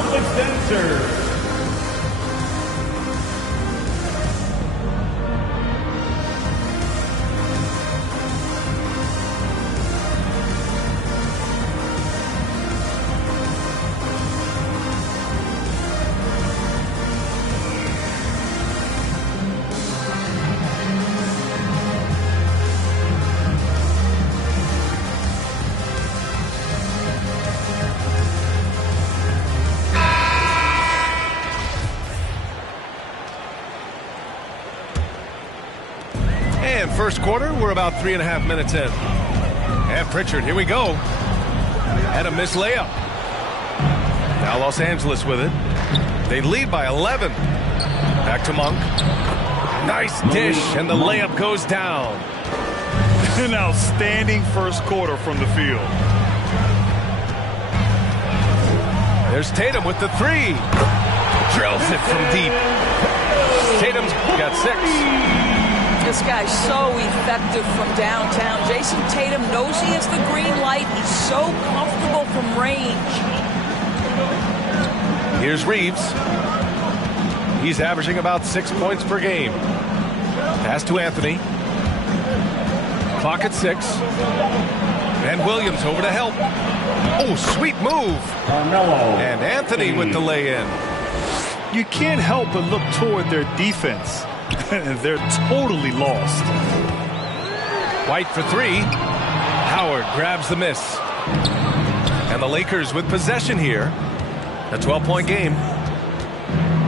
Celtics answer. And first quarter, we're about 3.5 minutes in. And Pritchard, here we go. And a missed layup. Now Los Angeles with it. They lead by 11. Back to Monk. Nice dish, and the layup goes down. An outstanding first quarter from the field. There's Tatum with the three. Drills it from deep. Tatum's got 6. This guy's so effective from downtown. Jason Tatum knows he has the green light. He's so comfortable from range. Here's Reeves. He's averaging about 6 points per game. Pass to Anthony. Clock at 6. And Williams over to help. Oh, sweet move. Carmelo. And Anthony with the lay-in. You can't help but look toward their defense. They're totally lost. White for 3. Howard grabs the miss. And the Lakers with possession here. A 12-point game.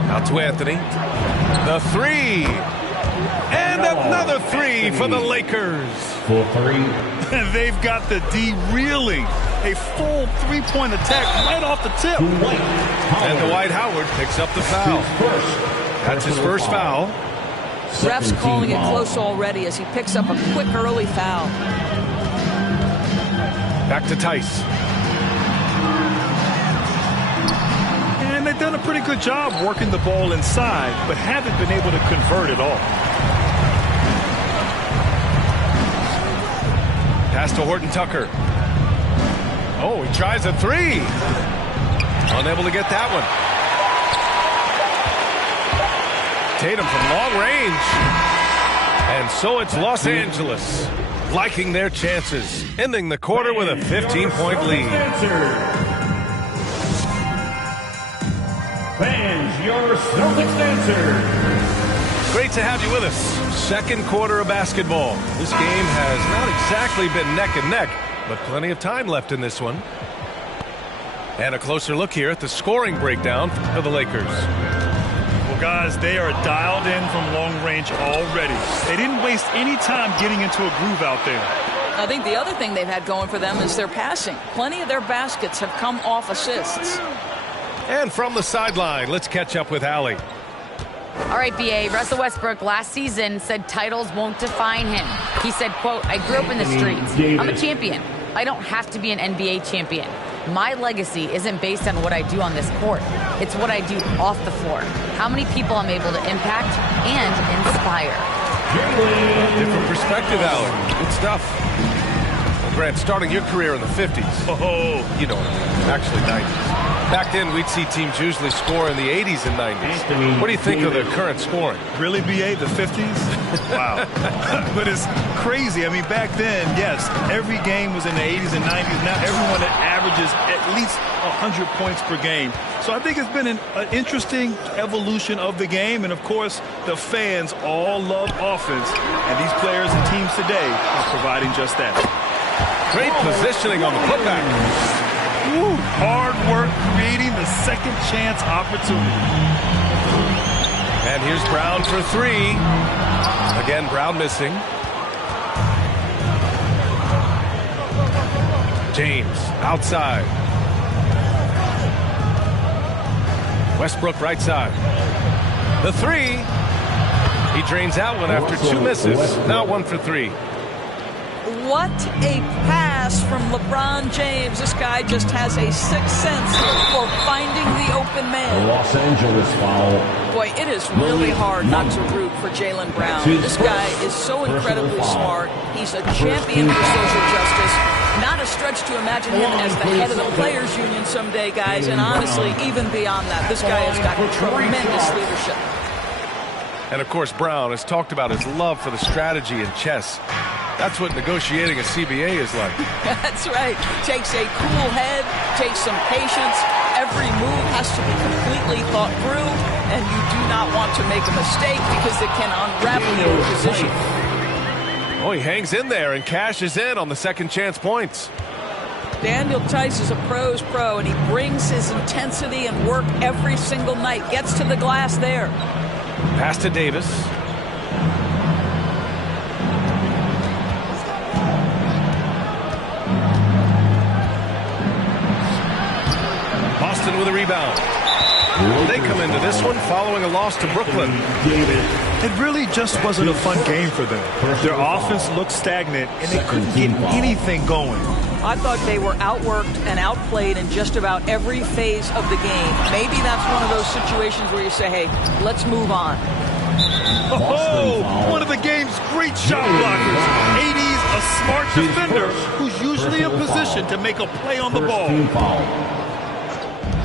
Out to Anthony. The 3. And another 3 for the Lakers. For 3. They've got the D reeling. A full three-point attack right off the tip. And Dwight Howard picks up the foul. That's his first foul. Ref's calling it close already as he picks up a quick early foul. Back to Tice. And they've done a pretty good job working the ball inside, but haven't been able to convert at all. Pass to Horton Tucker. Oh, he tries a 3. Unable to get that one. Tatum from long range. And so it's Los Angeles liking their chances, ending the quarter with a 15-point lead. Fans, your Celtics answer. Great to have you with us. Second quarter of basketball. This game has not exactly been neck and neck, but plenty of time left in this one. And a closer look here at the scoring breakdown for the Lakers. Well, guys, they are dialed in from long range already. They didn't waste any time getting into a groove out there. I think the other thing they've had going for them is their passing. Plenty of their baskets have come off assists. And from the sideline, let's catch up with Allie. All right, B.A. Russell Westbrook last season said titles won't define him. He said, quote, "I grew up in the streets. I'm a champion. I don't have to be an NBA champion. My legacy isn't based on what I do on this court. It's what I do off the floor. How many people I'm able to impact and inspire." Different perspective, Allie. Good stuff. Well, Grant, starting your career in the 50s. Oh, You know, actually 90s. Back then, we'd see teams usually score in the 80s and 90s. What do you think of the current scoring? really, B.A., the 50s? Wow. But it's crazy. I mean, back then, yes, every game was in the 80s and 90s. Now everyone averages at least 100 points per game. So I think it's been an interesting evolution of the game. And, of course, the fans all love offense. And these players and teams today are providing just that. Great positioning on the putback. Woo, hard work creating the second chance opportunity. And here's Brown for 3. Again, Brown missing. James outside. Westbrook right side. The 3. He drains out one after 2 misses. Now 1 for 3. What a pass from LeBron James. This guy just has a sixth sense for finding the open man. Los Angeles foul. Boy, it is really hard not to root for Jaylen Brown. This guy is so incredibly smart. He's a champion for social justice. Not a stretch to imagine him as the head of the players union someday, guys. And honestly, even beyond that, this guy has got tremendous leadership. And of course, Brown has talked about his love for the strategy in chess. That's what negotiating a CBA is like. That's right. Takes a cool head, takes some patience. Every move has to be completely thought through, and you do not want to make a mistake because it can unravel your position. Oh, he hangs in there and cashes in on the second chance points. Daniel Theis is a pro's pro, and he brings his intensity and work every single night. Gets to the glass there. Pass to Davis. Boston with a rebound. They come into this one following a loss to Brooklyn. It really just wasn't a fun game for them. Their offense looked stagnant, and they couldn't get anything going. I thought they were outworked and outplayed in just about every phase of the game. Maybe that's one of those situations where you say, hey, let's move on. Oh, one of the game's great shot blockers. AD's a smart defender who's usually in position to make a play on the ball.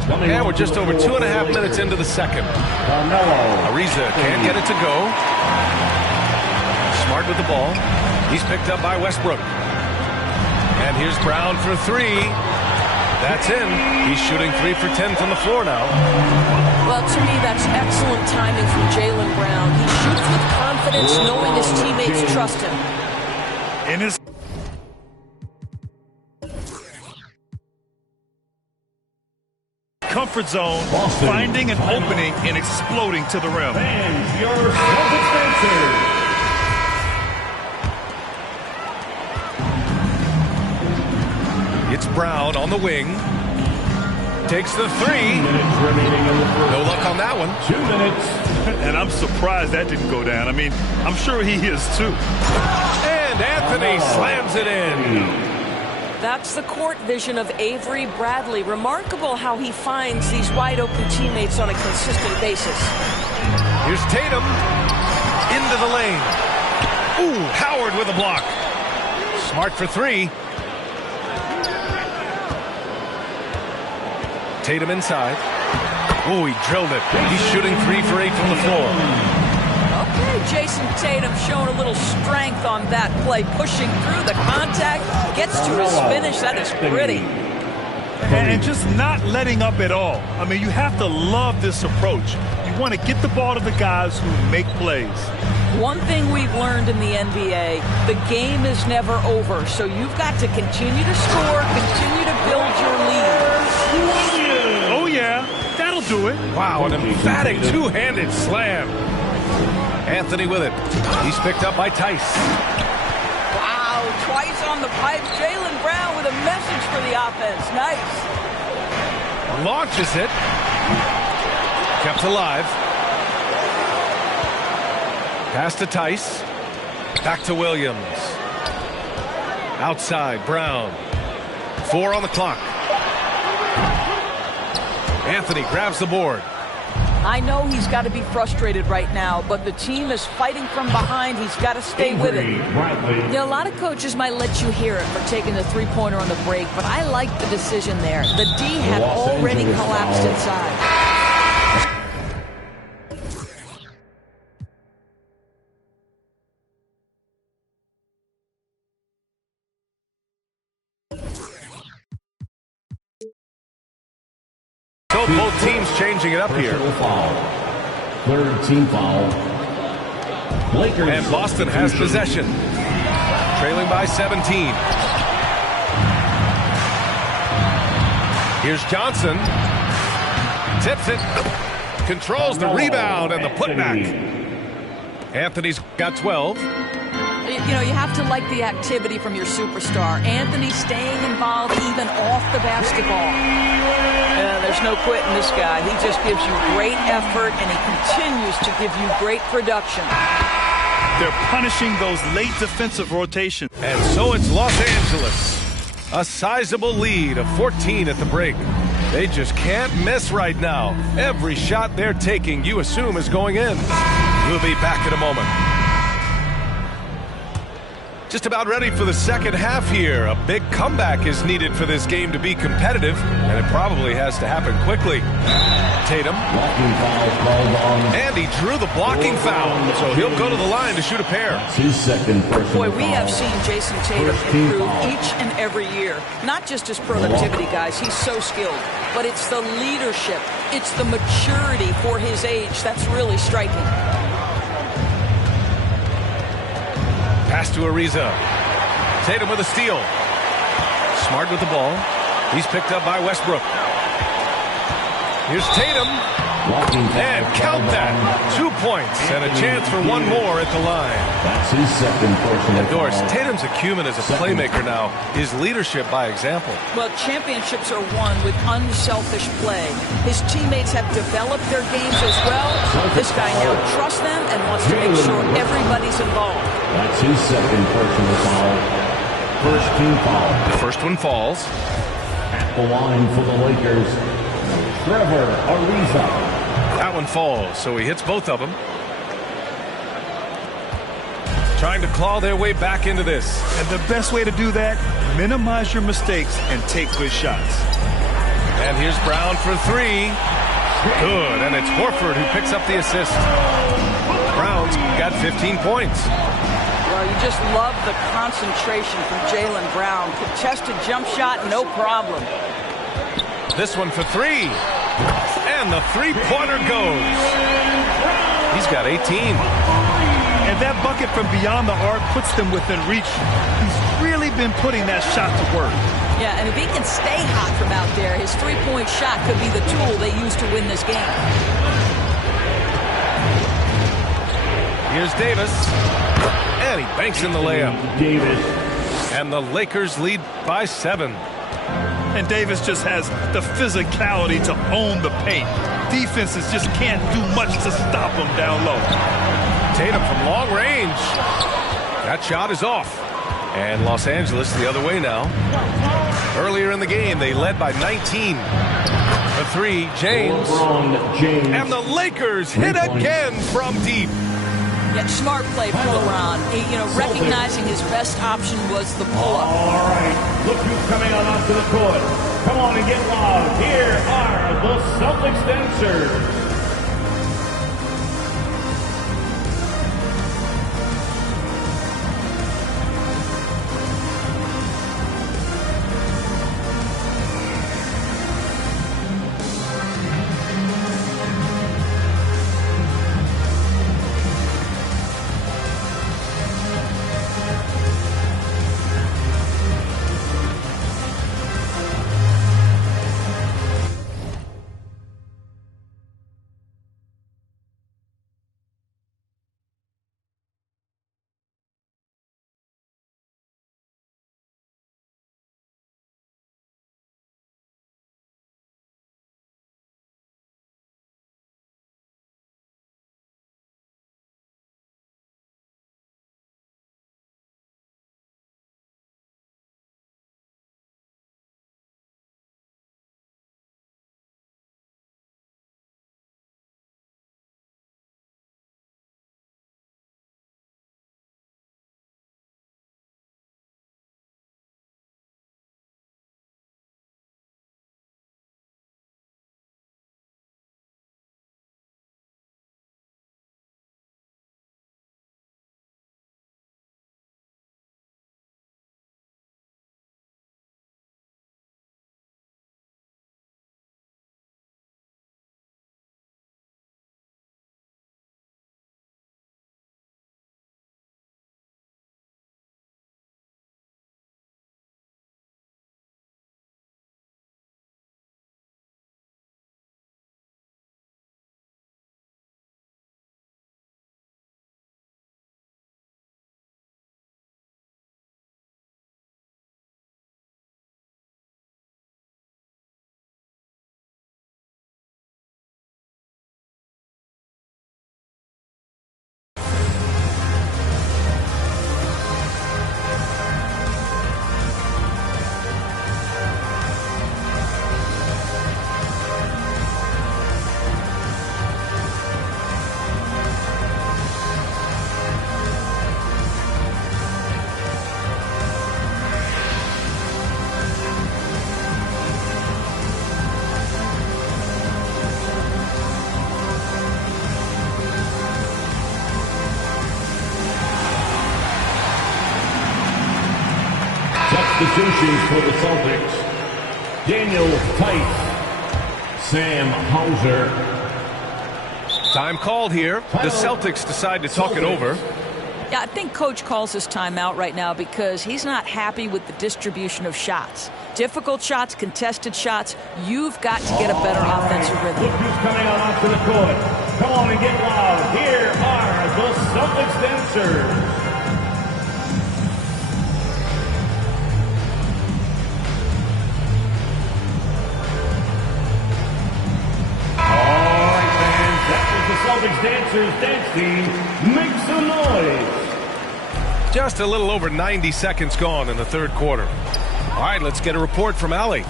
And we're just over 2.5 minutes into the second. Ariza can't get it to go. Smart with the ball. He's picked up by Westbrook. And here's Brown for three. That's in. He's shooting 3 for 10 from the floor now. Well, to me, that's excellent timing from Jaylen Brown. He shoots with confidence, knowing his teammates trust him. In his comfort zone, finding an opening and exploding to the rim. And your Celtics answer. It's Brown on the wing. Takes the three. 2 minutes remaining in the first. No luck on that one. 2 minutes. And I'm surprised that didn't go down. I mean, I'm sure he is too. And Anthony slams it in. That's the court vision of Avery Bradley. Remarkable how he finds these wide-open teammates on a consistent basis. Here's Tatum into the lane. Ooh, Howard with a block. Smart for three. Tatum inside. Oh, he drilled it. He's shooting 3 for 8 from the floor. Okay, Jason Tatum showing a little strength on that play, pushing through the contact, gets to his finish. That is pretty. And just not letting up at all. I mean, you have to love this approach. You want to get the ball to the guys who make plays. One thing we've learned in the NBA, the game is never over, so you've got to continue to score, continue to build your lead. Oh, yeah, that'll do it. Wow, an emphatic two-handed slam. Anthony with it. He's picked up by Theis. Wow, twice on the pipe. Jaylen Brown with a message for the offense. Nice. Launches it. Kept alive. Pass to Theis. Back to Williams. Outside, Brown. 4 on the clock. Anthony grabs the board. I know he's got to be frustrated right now, but the team is fighting from behind. He's got to stay with it. You know, a lot of coaches might let you hear it for taking the three-pointer on the break, but I like the decision there. The D had already collapsed inside. So both teams changing it up here. Foul. Third team foul. Lakers. And Boston has possession. Trailing by 17. Here's Johnson. Tips it. Controls the rebound and the putback. Anthony's got 12. You know, you have to like the activity from your superstar. Anthony staying involved even off the basketball. There's no quitting this guy. He just gives you great effort, and he continues to give you great production. They're punishing those late defensive rotations. And so it's Los Angeles. A sizable lead of 14 at the break. They just can't miss right now. Every shot they're taking, you assume, is going in. We'll be back in a moment. Just about ready for the second half here. A big comeback is needed for this game to be competitive, and it probably has to happen quickly. Tatum. Blocking foul called on. And he drew the blocking foul, so he'll go to the line to shoot a pair. 2-second personal Boy, we foul. have seen Jason Tatum improve each and every year. Not just his productivity, guys. He's so skilled. But it's the leadership. It's the maturity for his age. That's really striking. Pass to Ariza. Tatum with a steal. Smart with the ball. He's picked up by Westbrook. Here's Tatum. Blocking foul And count called that. on. 2 points and a chance for one more at the line. That's his second personal Doris, foul. Tatum's acumen as a playmaker now. His leadership by example. Well, championships are won with unselfish play. His teammates have developed their games as well. This guy now trusts them and wants to make sure everybody's involved. That's his second personal foul. First team foul. The first one falls. At the line for the Lakers, Trevor Ariza. That one falls, so he hits both of them. Trying to claw their way back into this. And the best way to do that, minimize your mistakes and take good shots. And here's Brown for three. Good, and it's Horford who picks up the assist. Brown's got 15 points. Well, you just love the concentration from Jaylen Brown. Contested jump shot, no problem. This one for three. And the three-pointer goes. He's got 18. And that bucket from beyond the arc puts them within reach. He's really been putting that shot to work. Yeah, and if he can stay hot from out there, his three-point shot could be the tool they use to win this game. Here's Davis. And he banks in the layup. Davis. And the Lakers lead by 7. And Davis just has the physicality to own the paint. Defenses just can't do much to stop him down low. Tatum from long range. That shot is off. And Los Angeles the other way now. Earlier in the game, they led by 19. The three, James. LeBron James. And the Lakers hit again from deep. Yeah, smart play from LeBron. Recognizing his best option was the pull-up. All right, look who's coming on onto the court. Come on and get loud. Here are the Celtics dancers. Substitutions for the Celtics. Daniel Theis, Sam Hauser. Time called here. The Celtics decide to talk it over. Yeah, I think Coach calls his timeout right now because he's not happy with the distribution of shots. Difficult shots, contested shots. You've got to get a better offensive rhythm. Look who's coming on onto the court. Come on and get loud. Here are the Celtics dancers. All right, fans, that was the Celtics dancers dance team. Make some noise. Just a little over 90 seconds gone in the third quarter. All right, let's get a report from Allie.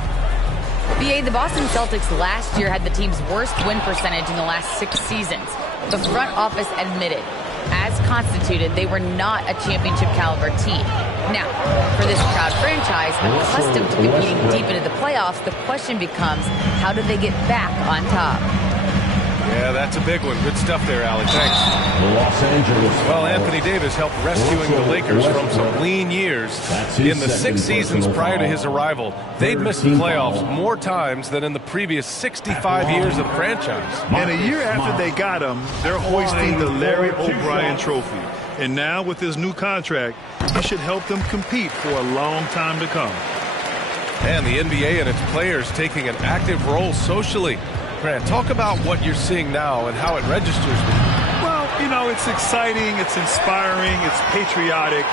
BA, the Boston Celtics last year had the team's worst win percentage in the last 6 seasons. The front office admitted, as constituted, they were not a championship caliber team. Now, for this proud franchise, accustomed to competing deep into the playoffs, the question becomes, how do they get back on top? Yeah, that's a big one. Good stuff there, Allie. Thanks. Los Angeles. Well, Anthony Davis helped rescuing the Lakers from some lean years. In the 6 seasons prior to his arrival, they'd missed the playoffs more times than in the previous 65 years of the franchise. And a year after they got him, they're hoisting the Larry O'Brien Trophy. And now with his new contract, he should help them compete for a long time to come. And the NBA and its players taking an active role socially. Grant, talk about what you're seeing now and how it registers with you. Well, you know, it's exciting, it's inspiring, it's patriotic.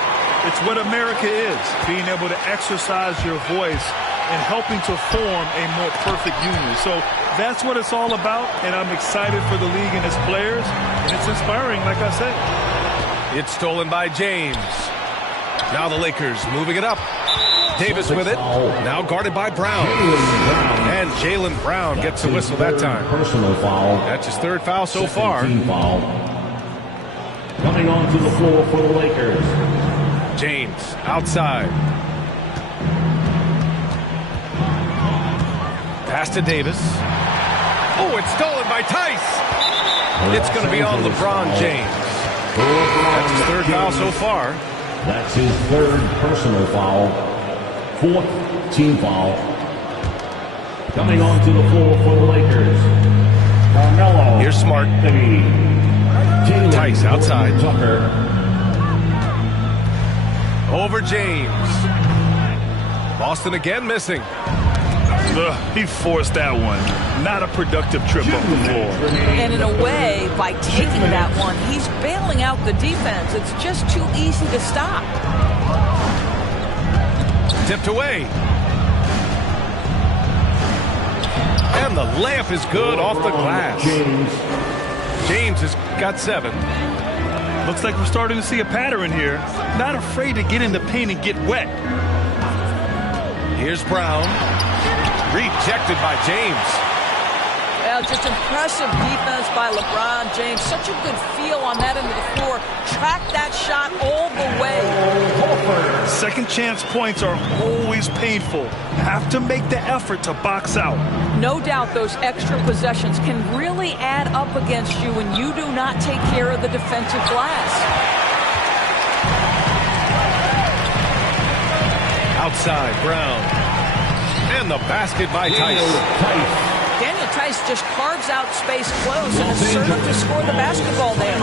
It's what America is, being able to exercise your voice and helping to form a more perfect union. So that's what it's all about, and I'm excited for the league and its players, and it's inspiring, like I said. It's stolen by James. Now the Lakers moving it up. Davis with it. Now guarded by Brown. And Jaylen Brown gets a whistle that time. Personal foul. That's his 3rd foul so far. Team foul. Coming onto the floor for the Lakers. James outside. Pass to Davis. Oh, it's stolen by Theis. It's going to be on LeBron James. That's his 3rd foul so far. That's his 3rd personal foul. 4th team foul. Coming onto the floor for the Lakers. Carmelo. Here's Smart. Theis outside. Tucker. Over James. Boston again missing. He forced that one. Not a productive trip up the floor. And in a way, by taking that one, he's bailing out the defense. It's just too easy to stop. Tipped away. And the layup is good off the glass. James has got 7. Looks like we're starting to see a pattern here. Not afraid to get in the paint and get wet. Here's Brown. Rejected by James. Well, just impressive defense by LeBron James. Such a good feel on that end of the floor. Track that shot all the way. Second chance points are always painful. Have to make the effort to box out. No doubt those extra possessions can really add up against you when you do not take care of the defensive glass. Outside, Brown. And the basket by Theis. Daniel Theis just carves out space close and is certain to score the basketball there.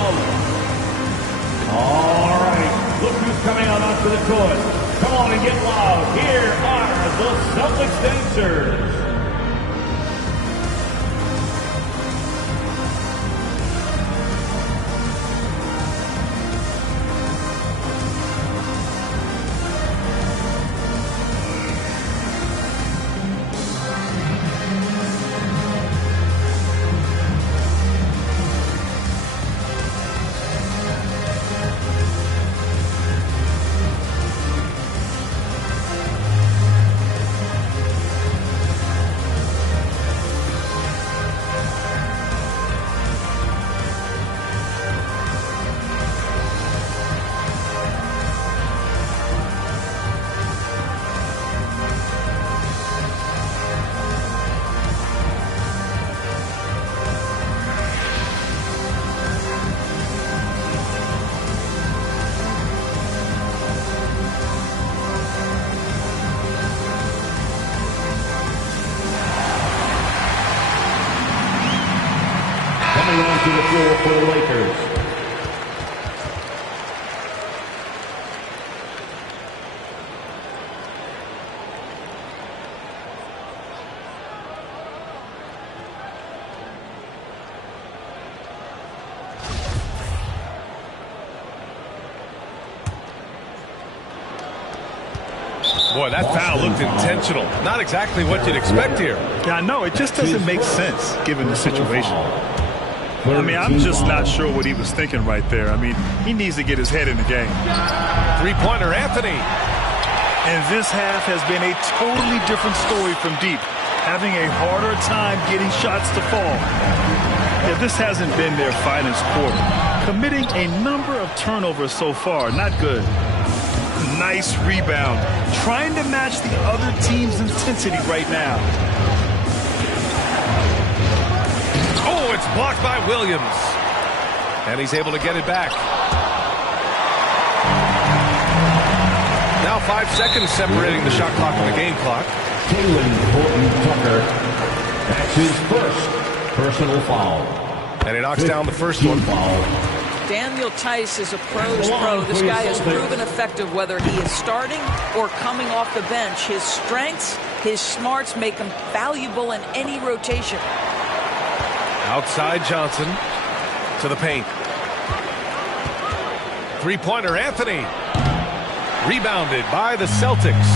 All right, look who's coming out onto the court. Come on and get loud. Here are the Celtics dancers. Coming onto the floor for the Lakers. Boy, that foul looked intentional. Not exactly what you'd expect here. Yeah, I know. It just doesn't make sense given the situation. I mean, I'm just not sure what he was thinking right there. I mean, he needs to get his head in the game. Three-pointer, Anthony. And this half has been a totally different story from deep. Having a harder time getting shots to fall. Yeah, this hasn't been their finest quarter. Committing a number of turnovers so far. Not good. Nice rebound. Trying to match the other team's intensity right now. Oh, it's blocked by Williams. And he's able to get it back. Now 5 seconds separating the shot clock and the game clock. Talen Horton-Tucker. That's his first personal foul. And he knocks down the first one. Foul. Daniel Theis is a pro's pro. This guy has proven effective whether he is starting or coming off the bench. His strengths, his smarts make him valuable in any rotation. Outside Johnson to the paint. Three-pointer, Anthony. Rebounded by the Celtics.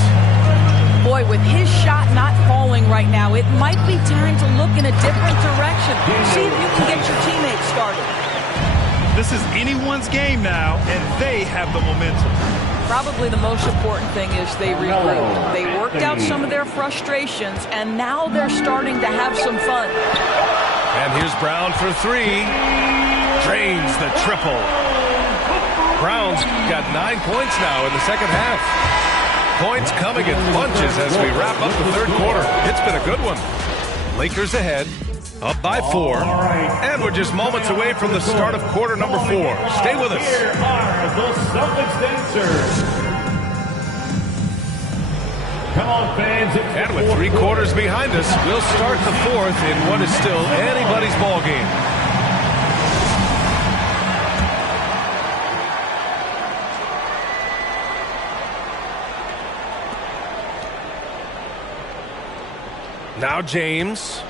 Boy, with his shot not falling right now, it might be time to look in a different direction. See if you can get your teammates started. This is anyone's game now, and they have the momentum. Probably the most important thing is they regrouped. They worked out some of their frustrations, and now they're starting to have some fun. And here's Brown for three. Drains the triple. Brown's got 9 points now in the second half. Points coming in bunches as we wrap up the third quarter. It's been a good one. Lakers ahead. Up by 4, and we're just moments away from the start of quarter number 4. Stay with us. Here are the Celtics dancers. Come on, fans. And with 3 quarters behind us, we'll start the fourth in what is still anybody's ball game. Now James.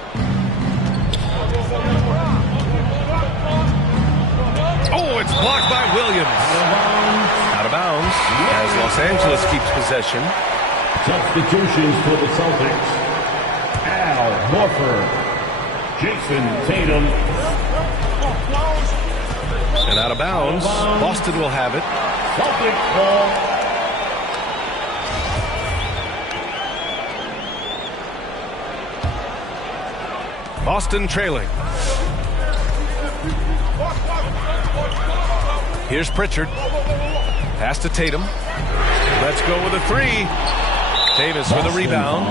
Oh, it's blocked by Williams. Out of bounds as Los Angeles keeps possession. Substitutions for the Celtics. Al Horford. Jason Tatum. And out of bounds, Boston will have it. Celtics ball. Boston trailing. Here's Pritchard. Pass to Tatum. Let's go with a 3. Davis with a rebound.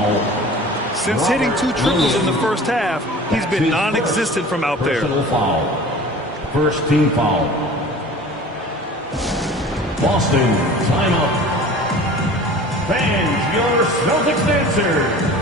Since hitting 2 triples in the first half, he's been non-existent from out there. Personal foul. First team foul. Boston, timeout. Fans, your Celtics dancers.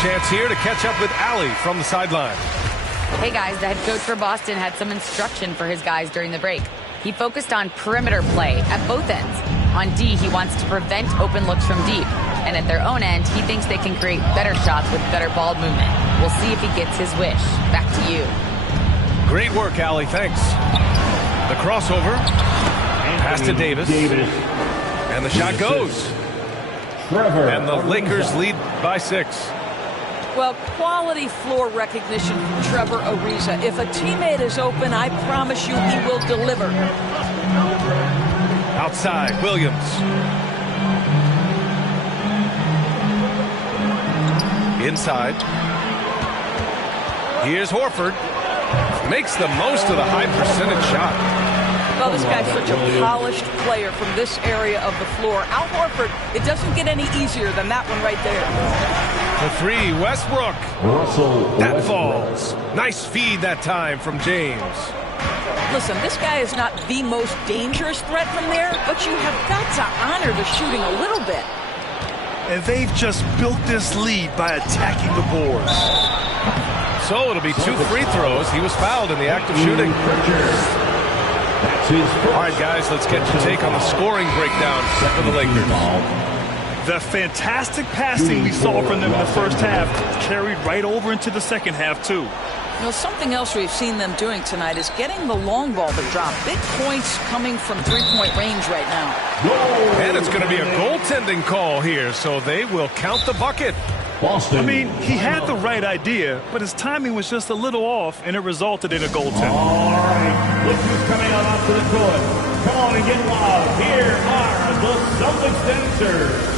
Chance here to catch up with Allie from the sideline. Hey guys, the head coach for Boston had some instruction for his guys during the break. He focused on perimeter play at both ends. On D, he wants to prevent open looks from deep. And at their own end, he thinks they can create better shots with better ball movement. We'll see if he gets his wish. Back to you. Great work, Allie. Thanks. The crossover. Pass to Davis. And the shot goes. Trevor. And the Lakers lead by 6. Well, quality floor recognition from Trevor Ariza. If a teammate is open, I promise you he will deliver. Outside, Williams. Inside. Here's Horford. Makes the most of the high percentage shot. Well, this guy's such a polished player from this area of the floor. Al Horford, it doesn't get any easier than that one right there. The three, Westbrook. That falls. Nice feed that time from James. Listen, this guy is not the most dangerous threat from there, but you have got to honor the shooting a little bit. And they've just built this lead by attacking the boards. So it'll be 2 free throws. He was fouled in the act of shooting. All right, guys, let's get your take on the scoring breakdown for the Lakers. The fantastic passing we saw from them in the first half carried right over into the second half, too. You know, something else we've seen them doing tonight is getting the long ball to drop. Big points coming from three-point range right now. And it's going to be a goaltending call here, so they will count the bucket. Boston. I mean, he had the right idea, but his timing was just a little off, and it resulted in a goaltending. All right, look who's coming on to the court. Come on and get loud. Here are the Celtics dancers.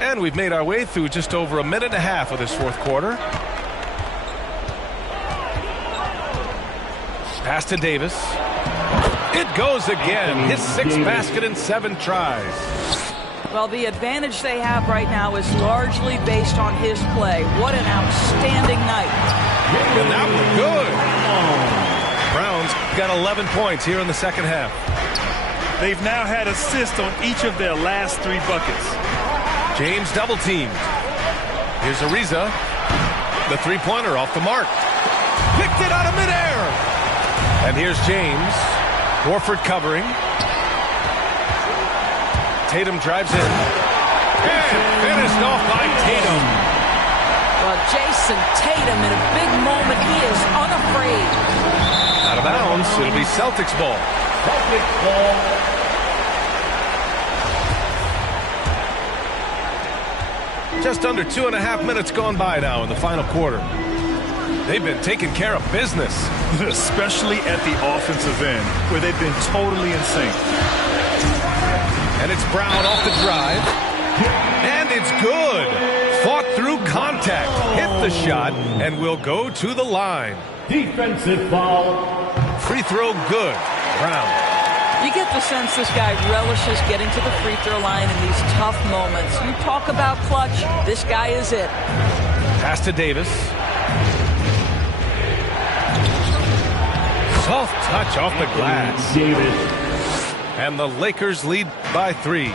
And we've made our way through just over a minute and a half of this fourth quarter. Pass to Davis. It goes again. His 6th basket in 7 tries. Well, the advantage they have right now is largely based on his play. What an outstanding night. And that was good. Browns got 11 points here in the second half. They've now had assists on each of their last 3 buckets. James double teamed. Here's Ariza. The three-pointer off the mark. Picked it out of midair. And here's James. Horford covering. Tatum drives in. And finished off by Tatum. Well, Jason Tatum in a big moment. He is unafraid. Out of bounds. It'll be Celtics ball. Celtics ball. Just under 2.5 minutes gone by now in the final quarter. They've been taking care of business. Especially at the offensive end, where they've been totally in sync. And it's Brown off the drive. And it's good. Fought through contact. Hit the shot and will go to the line. Defensive foul. Free throw good. Brown. You get the sense this guy relishes getting to the free throw line in these tough moments. You talk about clutch, this guy is it. Pass to Davis. Soft touch off the glass. Davis. And the Lakers lead by 3.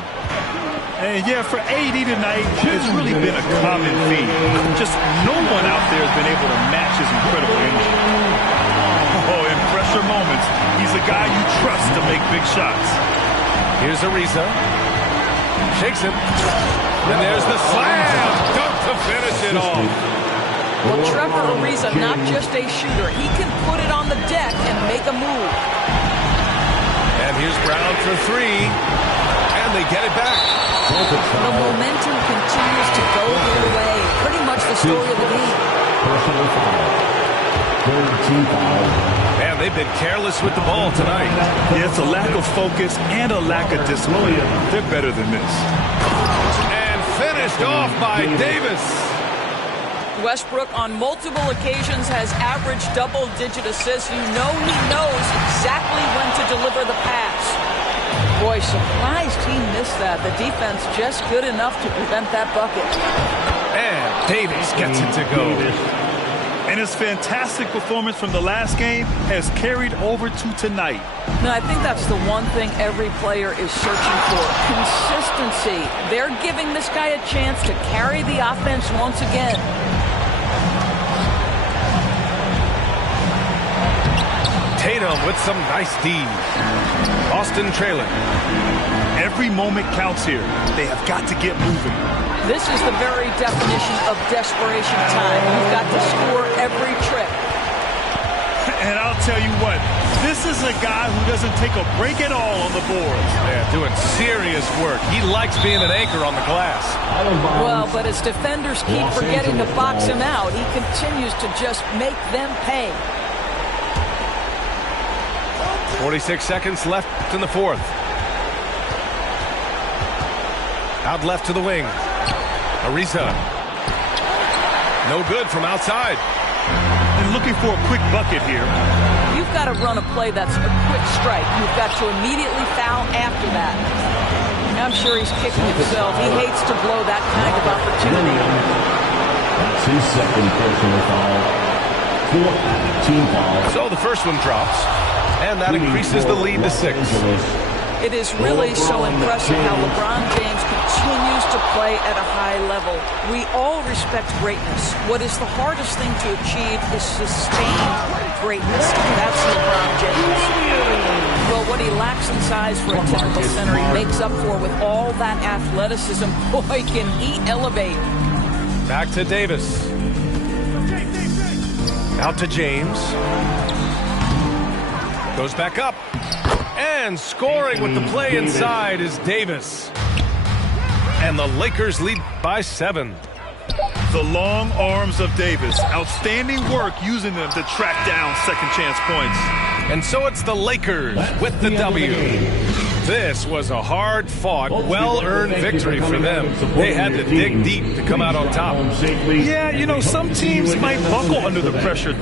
And yeah, for AD tonight, it's really been a common theme. Just no one out there has been able to match his incredible energy. Oh, in pressure moments, he's a guy you trust to make big shots. Here's Ariza. Shakes it. And there's the slam. Dunk to finish it off. Well, Trevor Ariza, not just a shooter. He can put it on the deck and make a move. Here's Brown for three. And they get it back. The momentum continues to go their way. Pretty much the story of the game. Personal foul. Third team foul. Man, they've been careless with the ball tonight. Yeah, it's a lack of focus and a lack of discipline. They're better than this. And finished off by Davis. Westbrook on multiple occasions has averaged double-digit assists. You know he knows exactly when to deliver the pass. Boy, surprised he missed that. The defense just good enough to prevent that bucket. And Davis gets it to go. And his fantastic performance from the last game has carried over to tonight. Now, I think that's the one thing every player is searching for. Consistency. They're giving this guy a chance to carry the offense once again. Tatum with some nice D's. Boston trailing. Every moment counts here. They have got to get moving. This is the very definition of desperation time. You've got to score every trip. And I'll tell you what, this is a guy who doesn't take a break at all on the boards. Yeah, doing serious work. He likes being an anchor on the glass. Well, but as defenders keep forgetting to box him out, he continues to just make them pay. 46 seconds left in the fourth. Out left to the wing. Ariza. No good from outside. And looking for a quick bucket here. You've got to run a play that's a quick strike. You've got to immediately foul after that. I'm sure he's kicking himself. He hates to blow that kind of opportunity. That's his second personal foul. Fourth team foul. So the first one drops, and that increases the lead to 6. It is really so impressive how LeBron James continues to play at a high level. We all respect greatness. What is the hardest thing to achieve is sustained greatness. That's LeBron James. Well, what he lacks in size for a typical center, he makes up for with all that athleticism. Boy, can he elevate. Back to Davis. Out to James. Goes back up. And scoring with the play inside is Davis. And the Lakers lead by 7. The long arms of Davis. Outstanding work using them to track down second chance points. And so it's the Lakers with the W. This was a hard-fought, well-earned victory for them. They had to dig deep to come out on top. Yeah, you know, some teams might buckle under the pressure.